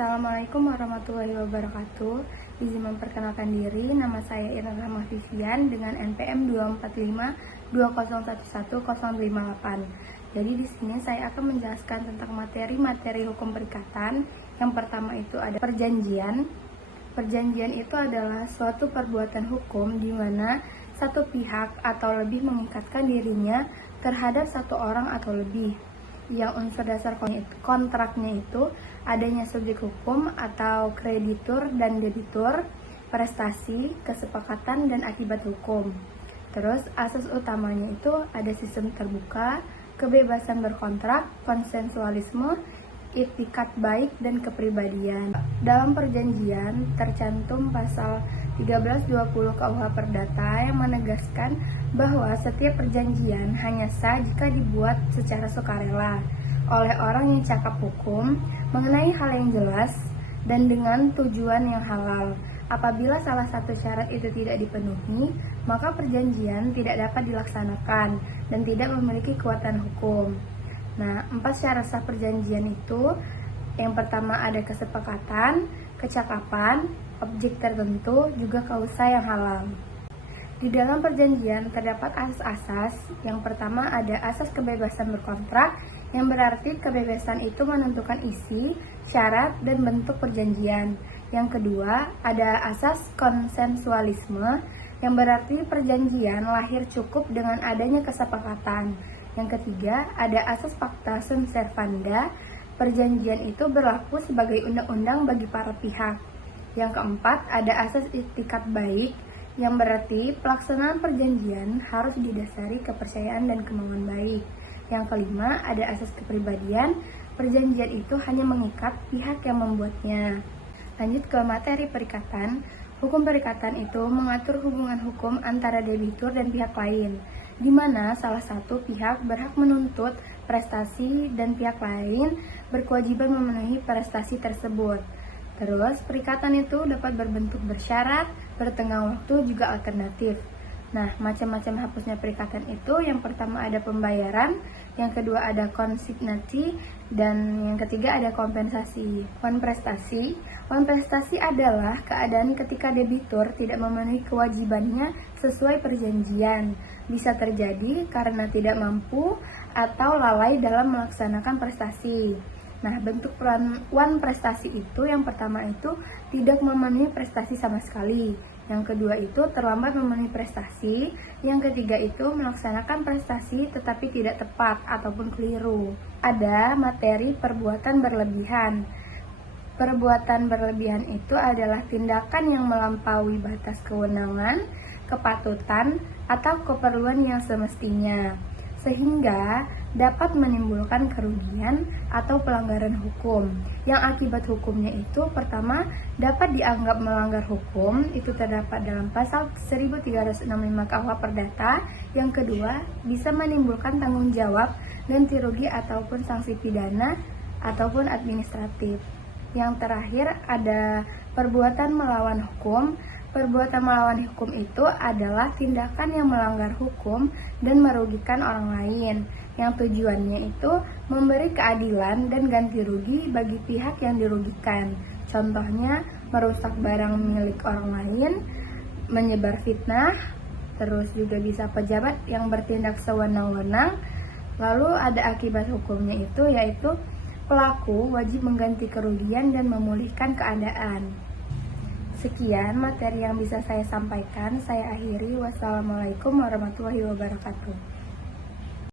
Assalamualaikum warahmatullahi wabarakatuh. Izin memperkenalkan diri, nama saya Irna Rahma Vivian dengan NPM 24520111058. Jadi di sini saya akan menjelaskan tentang materi-materi hukum perikatan. Yang pertama itu ada perjanjian. Perjanjian itu adalah suatu perbuatan hukum di mana satu pihak atau lebih mengikatkan dirinya terhadap satu orang atau lebih. Yang unsur dasar kontraknya itu adanya subjek hukum atau kreditur dan debitur, prestasi, kesepakatan, dan akibat hukum. Terus asas utamanya itu ada sistem terbuka, kebebasan berkontrak, konsensualisme, itikat baik, dan kepribadian. Dalam perjanjian tercantum pasal 1320 KUH Perdata yang menegaskan bahwa setiap perjanjian hanya sah jika dibuat secara sukarela oleh orang yang cakap hukum mengenai hal yang jelas dan dengan tujuan yang halal. Apabila salah satu syarat itu tidak dipenuhi, maka perjanjian tidak dapat dilaksanakan dan tidak memiliki kekuatan hukum. Nah, 4 syarat sah perjanjian itu, yang pertama ada kesepakatan, kecakapan, objek tertentu, juga kausa yang halal. Di dalam perjanjian terdapat asas-asas. Yang pertama ada asas kebebasan berkontrak, yang berarti kebebasan itu menentukan isi, syarat, dan bentuk perjanjian. Yang kedua ada asas konsensualisme, yang berarti perjanjian lahir cukup dengan adanya kesepakatan. Yang ketiga ada asas pacta sunt servanda, perjanjian itu berlaku sebagai undang-undang bagi para pihak. Yang keempat ada asas itikat baik, yang berarti pelaksanaan perjanjian harus didasari kepercayaan dan kemauan baik. Yang kelima ada asas kepribadian, perjanjian itu hanya mengikat pihak yang membuatnya. Lanjut ke materi perikatan. Hukum perikatan itu mengatur hubungan hukum antara debitur dan pihak lain, di mana salah satu pihak berhak menuntut prestasi dan pihak lain berkewajiban memenuhi prestasi tersebut. Terus, perikatan itu dapat berbentuk bersyarat, bertengah waktu, juga alternatif. Nah, macam-macam hapusnya perikatan itu, yang pertama ada pembayaran, yang kedua ada konsignasi, dan yang ketiga ada kompensasi. Wan prestasi adalah keadaan ketika debitur tidak memenuhi kewajibannya sesuai perjanjian. Bisa terjadi karena tidak mampu atau lalai dalam melaksanakan prestasi. Nah, bentuk wan prestasi itu yang pertama itu tidak memenuhi prestasi sama sekali. Yang kedua itu terlambat memenuhi prestasi. Yang ketiga itu melaksanakan prestasi tetapi tidak tepat ataupun keliru. Ada materi perbuatan berlebihan. Perbuatan berlebihan itu adalah tindakan yang melampaui batas kewenangan, kepatutan, atau keperluan yang semestinya, sehingga dapat menimbulkan kerugian atau pelanggaran hukum. Yang akibat hukumnya itu pertama dapat dianggap melanggar hukum, itu terdapat dalam pasal 1365 KUH Perdata. Yang kedua bisa menimbulkan tanggung jawab ganti rugi ataupun sanksi pidana ataupun administratif. Yang terakhir ada perbuatan melawan hukum. Perbuatan melawan hukum itu adalah tindakan yang melanggar hukum dan merugikan orang lain, yang tujuannya itu memberi keadilan dan ganti rugi bagi pihak yang dirugikan. Contohnya, merusak barang milik orang lain, menyebar fitnah, terus juga bisa pejabat yang bertindak sewenang-wenang. Lalu ada akibat hukumnya itu yaitu pelaku wajib mengganti kerugian dan memulihkan keadaan. Sekian materi yang bisa saya sampaikan. Saya akhiri. Wassalamualaikum warahmatullahi wabarakatuh.